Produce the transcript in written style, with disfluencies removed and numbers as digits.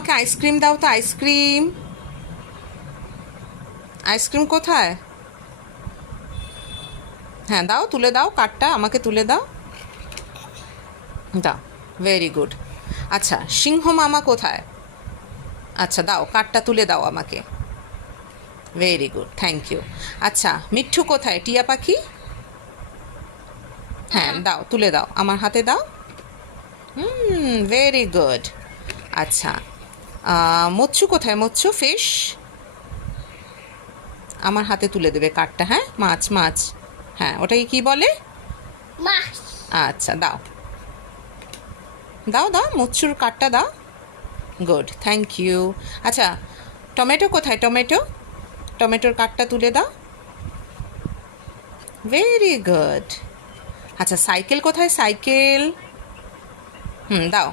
আমাকে আইসক্রিম দাও তো, আইসক্রিম। আইসক্রিম কোথায়? হ্যাঁ দাও, তুলে দাও কার্ডটা, আমাকে তুলে দাও। দাও, ভেরি গুড। আচ্ছা, সিংহ মামা কোথায়? আচ্ছা দাও, কার্ডটা তুলে দাও আমাকে। Very good, thank you. আচ্ছা, মিঠু কোথায়? টিয়া পাখি? হ্যাঁ দাও, তুলে দাও, আমার হাতে দাও। Very good. আচ্ছা, মচ্ছু কোথায়? মচ্ছু, ফিশ? আমার হাতে তুলে দেবে কার্ডটা। হ্যাঁ, মাছ, মাছ। হ্যাঁ, ওটাকে কি বলে? মাছ। আচ্ছা দাও, দাও দাও, মচ্ছুর কার্ডটা দাও। Good, thank you. আচ্ছা, টমেটো কোথায়? টমেটো, টমেটোর কার্ডটা তুলে দাও। Very good. আচ্ছা, সাইকেল কোথায়? সাইকেল। দাও।